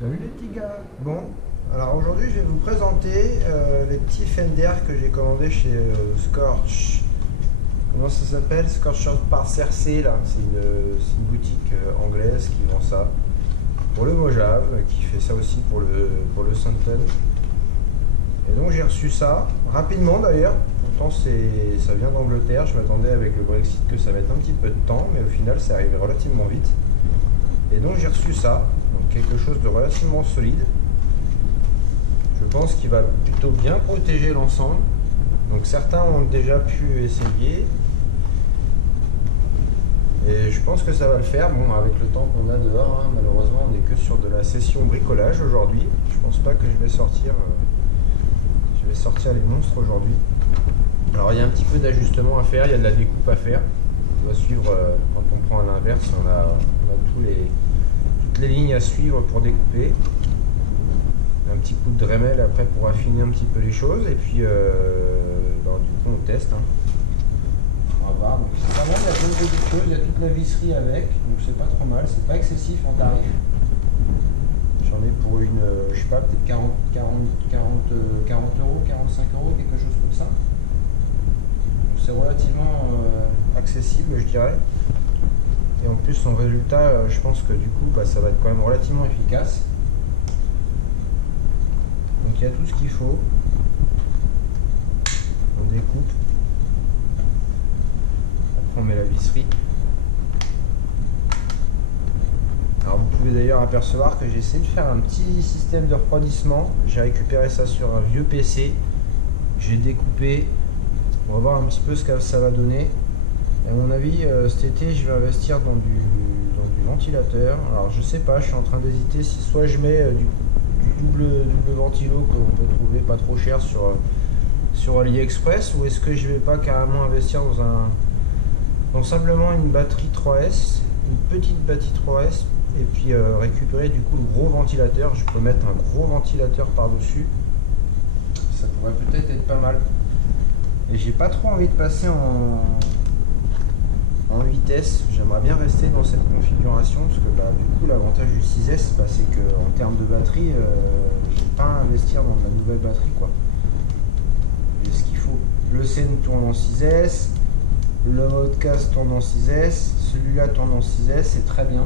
Salut les petits gars. Bon, alors aujourd'hui je vais vous présenter les petits Fender que j'ai commandés chez Scorch. Comment ça s'appelle? Scorch par CRC là. C'est une boutique anglaise qui vend ça. Pour le Mojave, qui fait ça aussi pour le Sunton. Et donc j'ai reçu ça, rapidement d'ailleurs. Pourtant ça vient d'Angleterre. Je m'attendais avec le Brexit que ça mette un petit peu de temps, mais au final c'est arrivé relativement vite. Et donc j'ai reçu ça, donc quelque chose de relativement solide. Je pense qu'il va plutôt bien protéger l'ensemble. Donc certains ont déjà pu essayer. Et je pense que ça va le faire. Bon, avec le temps qu'on a dehors, hein, malheureusement on n'est que sur de la session bricolage aujourd'hui. Je pense pas que je vais sortir les monstres aujourd'hui. Alors il y a un petit peu d'ajustement à faire, il y a de la découpe à faire. On doit suivre, quand on prend à l'inverse, on a toutes les lignes à suivre pour découper. Un petit coup de Dremel après pour affiner un petit peu les choses. Et puis du coup on teste. Hein. On va voir. Donc vraiment il y a plein de petites choses, il y a toute la visserie avec, donc c'est pas trop mal, c'est pas excessif en tarif. J'en ai pour une, je sais pas, peut-être 40 euros, 45 euros, quelque chose comme ça. C'est relativement accessible, je dirais. Et en plus, son résultat, je pense que du coup, ça va être quand même relativement efficace. Donc il y a tout ce qu'il faut. On découpe. Après, on met la visserie. Alors vous pouvez d'ailleurs apercevoir que j'ai essayé de faire un petit système de refroidissement. J'ai récupéré ça sur un vieux PC. J'ai découpé. On va voir un petit peu ce que ça va donner. Et à mon avis, cet été, je vais investir dans du ventilateur. Alors je sais pas, je suis en train d'hésiter si soit je mets du double ventilo qu'on peut trouver pas trop cher sur AliExpress, ou est-ce que je vais pas carrément investir dans simplement une batterie 3S, une petite batterie 3S, et puis récupérer du coup le gros ventilateur. Je peux mettre un gros ventilateur par-dessus. Ça pourrait peut-être être pas mal. Et j'ai pas trop envie de passer en vitesse. J'aimerais bien rester dans cette configuration parce que du coup l'avantage du 6S c'est que en termes de batterie je vais pas investir dans de la nouvelle batterie quoi. Et ce qu'il faut, le Scène tourne en 6S, le Modcast tourne en 6S, celui-là tourne en 6S, c'est très bien.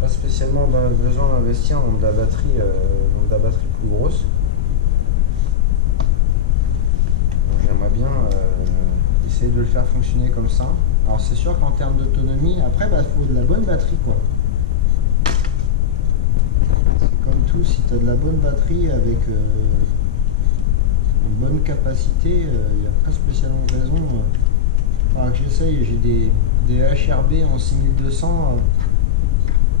Pas spécialement besoin d'investir dans de la batterie plus grosse. J'aimerais bien essayer de le faire fonctionner comme ça. Alors c'est sûr qu'en termes d'autonomie, après il faut de la bonne batterie quoi. C'est comme tout, si tu as de la bonne batterie avec une bonne capacité, il n'y a pas spécialement raison. Alors que j'essaye, j'ai des HRB en 6200.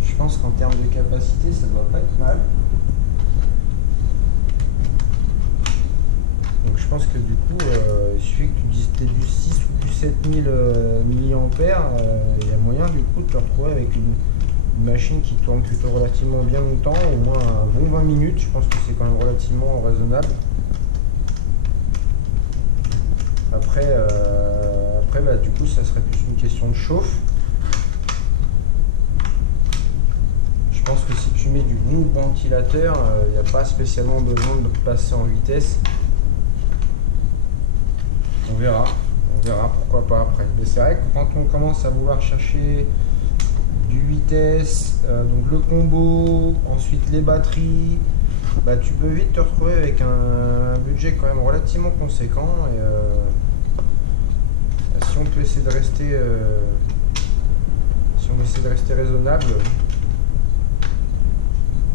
Je pense qu'en termes de capacité, ça doit pas être mal. Donc je pense que du coup, il suffit que tu dises que tu es du 6 ou du 7000 mAh, il y a moyen du coup de te retrouver avec une machine qui tourne plutôt relativement bien longtemps, au moins un bon 20 minutes. Je pense que c'est quand même relativement raisonnable. Après du coup ça serait plus une question de chauffe. Je pense que si tu mets du bon ventilateur, il n'y a pas spécialement besoin de passer en vitesse. On verra pourquoi pas après. Mais c'est vrai que quand on commence à vouloir chercher du vitesse, donc le combo, ensuite les batteries, tu peux vite te retrouver avec un budget quand même relativement conséquent. Et si on peut essayer de rester, raisonnable,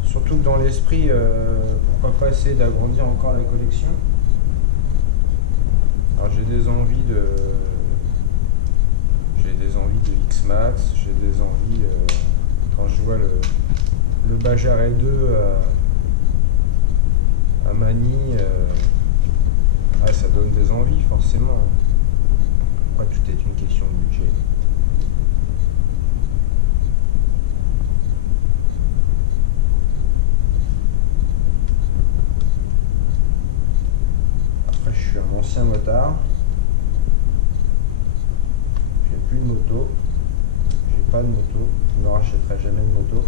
surtout que dans l'esprit, pourquoi pas essayer d'agrandir encore la collection. Alors j'ai des envies de X-Max, j'ai des envies quand je vois le Bajaret 2 à Manille, ça donne des envies forcément. Après tout est une question de budget. Je suis un ancien motard, j'ai plus de moto, j'ai pas de moto, je ne rachèterai jamais de moto.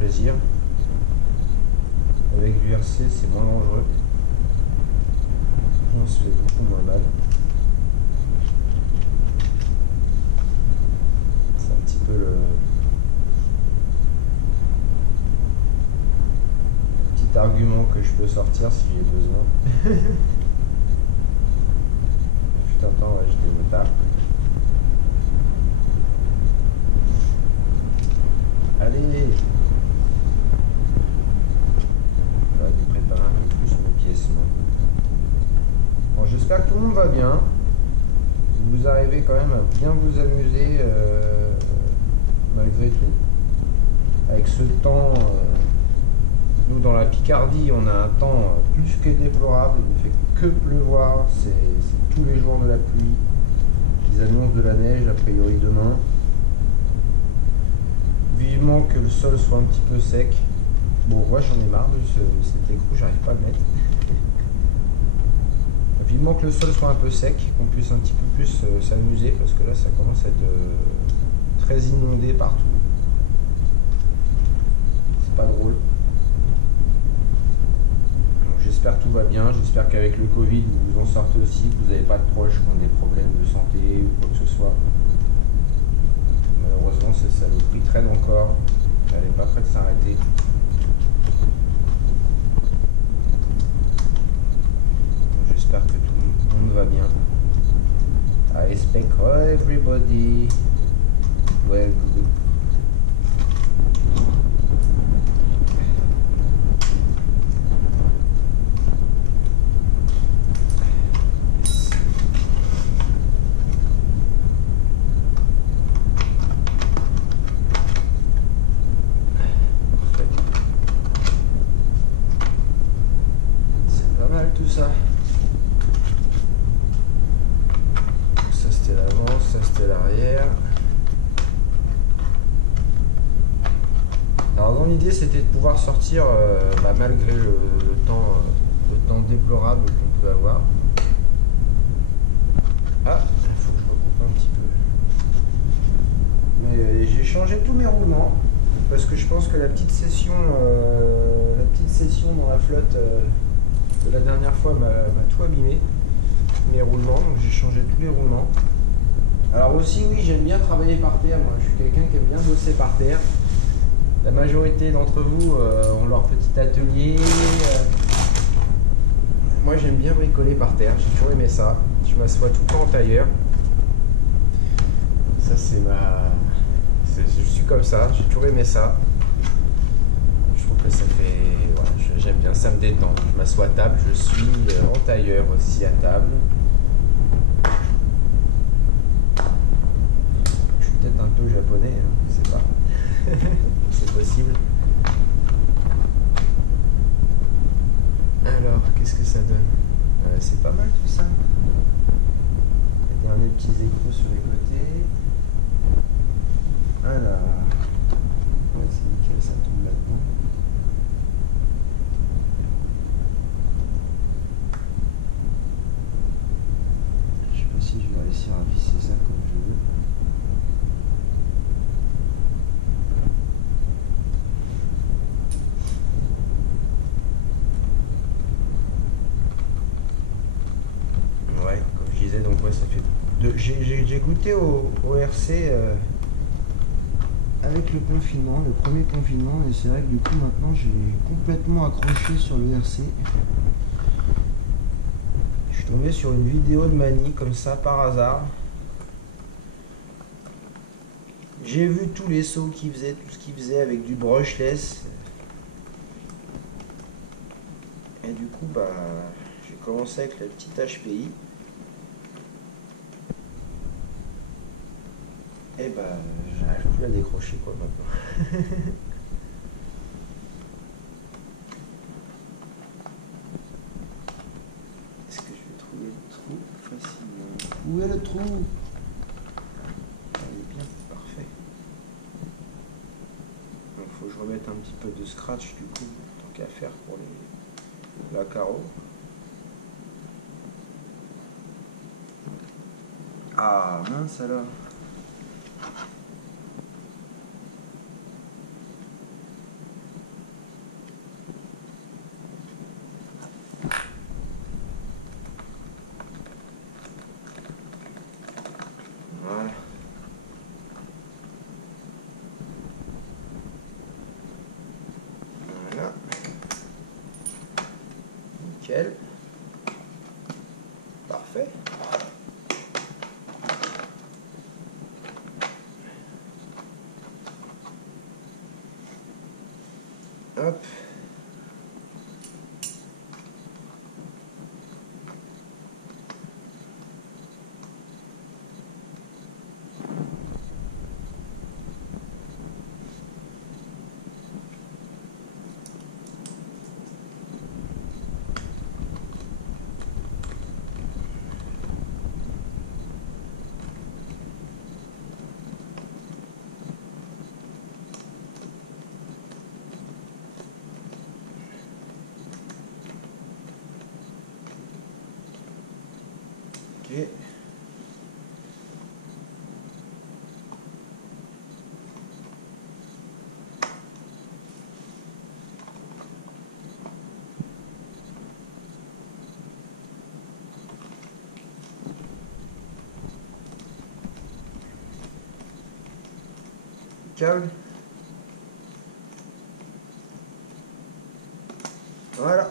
plaisir. Avec l'URC, c'est moins dangereux. On se fait beaucoup moins mal. C'est un petit peu le petit argument que je peux sortir si j'ai besoin. Putain, temps, ouais, j'étais motard. Allez! J'aurais dû préparer un peu plus mes pièces. Bon, j'espère que tout le monde va bien. Vous arrivez quand même à bien vous amuser malgré tout. Avec ce temps, nous dans la Picardie, on a un temps plus que déplorable. Il ne fait que pleuvoir. C'est tous les jours de la pluie. Ils annoncent de la neige, a priori demain. Vivement que le sol soit un petit peu sec. Bon, moi j'en ai marre de cet écrou, j'arrive pas à le mettre. Vivement que le sol soit un peu sec, qu'on puisse un petit peu plus s'amuser, parce que là ça commence à être très inondé partout. C'est pas drôle. Donc j'espère que tout va bien, j'espère qu'avec le Covid vous vous en sortez aussi, que vous n'avez pas de proches qui ont des problèmes de santé ou quoi que ce soit. Malheureusement cette saloperie traîne encore, elle n'est pas prête de s'arrêter. J'espère que tout le monde va bien. I expect everybody well good. Parfait. C'est pas mal tout ça. Ça c'était l'arrière. Alors dans l'idée c'était de pouvoir sortir malgré le temps déplorable qu'on peut avoir. Ah, il faut que je recoupe un petit peu. Mais j'ai changé tous mes roulements parce que je pense que la petite session dans la flotte de la dernière fois m'a tout abîmé. Mes roulements, donc j'ai changé tous les roulements. Alors aussi oui, j'aime bien travailler par terre, moi je suis quelqu'un qui aime bien bosser par terre. La majorité d'entre vous ont leur petit atelier. Moi j'aime bien bricoler par terre, j'ai toujours aimé ça. Je m'assois tout le temps en tailleur. Ça je suis comme ça, j'ai toujours aimé ça. Je trouve que ça fait... Voilà, j'aime bien, ça me détend. Je m'assois à table, je suis en tailleur aussi à table. Peut-être un peu japonais, hein, je sais pas. C'est possible. Alors, qu'est-ce que ça donne? C'est pas mal tout ça. Les derniers petits écrous sur les côtés. Alors, ouais, c'est nickel, ça tombe là-dedans. Je sais pas si je vais réussir à visser ça comme je veux. Donc ouais, ça fait j'ai goûté au RC avec le confinement, le premier confinement, et c'est vrai que du coup maintenant j'ai complètement accroché sur le RC. Je suis tombé sur une vidéo de Mani comme ça par hasard. J'ai vu tous les sauts qu'il faisait, tout ce qu'il faisait avec du brushless. Et du coup j'ai commencé avec la petite HPI. Et j'arrive plus à décrocher quoi maintenant. Est-ce que je vais trouver le trou facilement? Où est le trou? Il est bien, parfait. Donc faut que je remette un petit peu de scratch du coup, tant qu'à faire pour la carreau. Ah mince alors. nickel. Parfait. Hop. Ok. Câble. Voilà. Bah,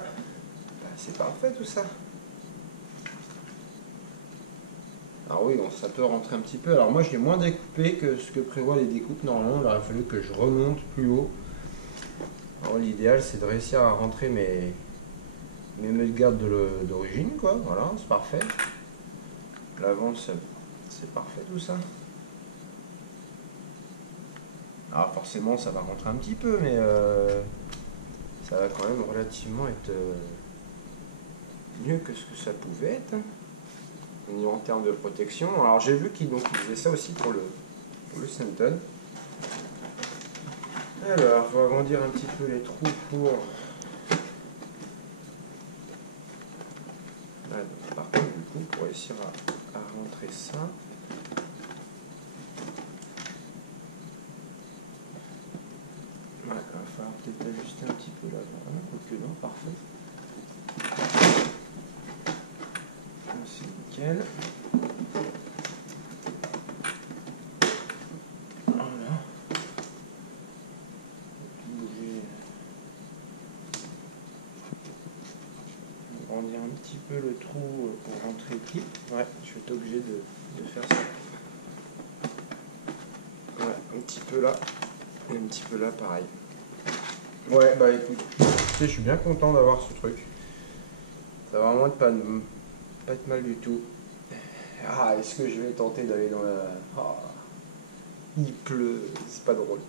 c'est parfait tout ça. Alors oui, bon, ça peut rentrer un petit peu. Alors moi, je l'ai moins découpé que ce que prévoient les découpes. Normalement, il aurait fallu que je remonte plus haut. Alors l'idéal, c'est de réussir à rentrer mes mudguards d'origine, quoi. Voilà, c'est parfait. L'avant, c'est parfait tout ça. Alors forcément, ça va rentrer un petit peu, mais ça va quand même relativement être mieux que ce que ça pouvait être. En termes de protection. Alors j'ai vu qu'ils faisaient ça aussi pour le Senton. Alors, on va agrandir un petit peu les trous pour... Ah, par contre, du coup, pour réussir à rentrer ça... Ouais, il va falloir peut-être ajuster un petit peu là. Quoique non, parfait. C'est nickel. Voilà. Bouger. Agrandir un petit peu le trou pour rentrer le clip. Ouais, je vais être obligé de faire ça. Ouais, un petit peu là. Et un petit peu là, pareil. Ouais, bah écoute, tu sais, je suis bien content d'avoir ce truc. Ça va vraiment pas être mal du tout. Ah, est-ce que je vais tenter d'aller dans la... Oh, il pleut, c'est pas drôle.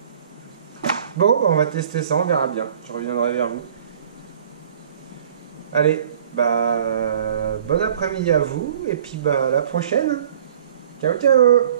Bon, on va tester ça, on verra bien. Je reviendrai vers vous. Allez, bah bon après-midi à vous, et puis bah à la prochaine. Ciao, ciao.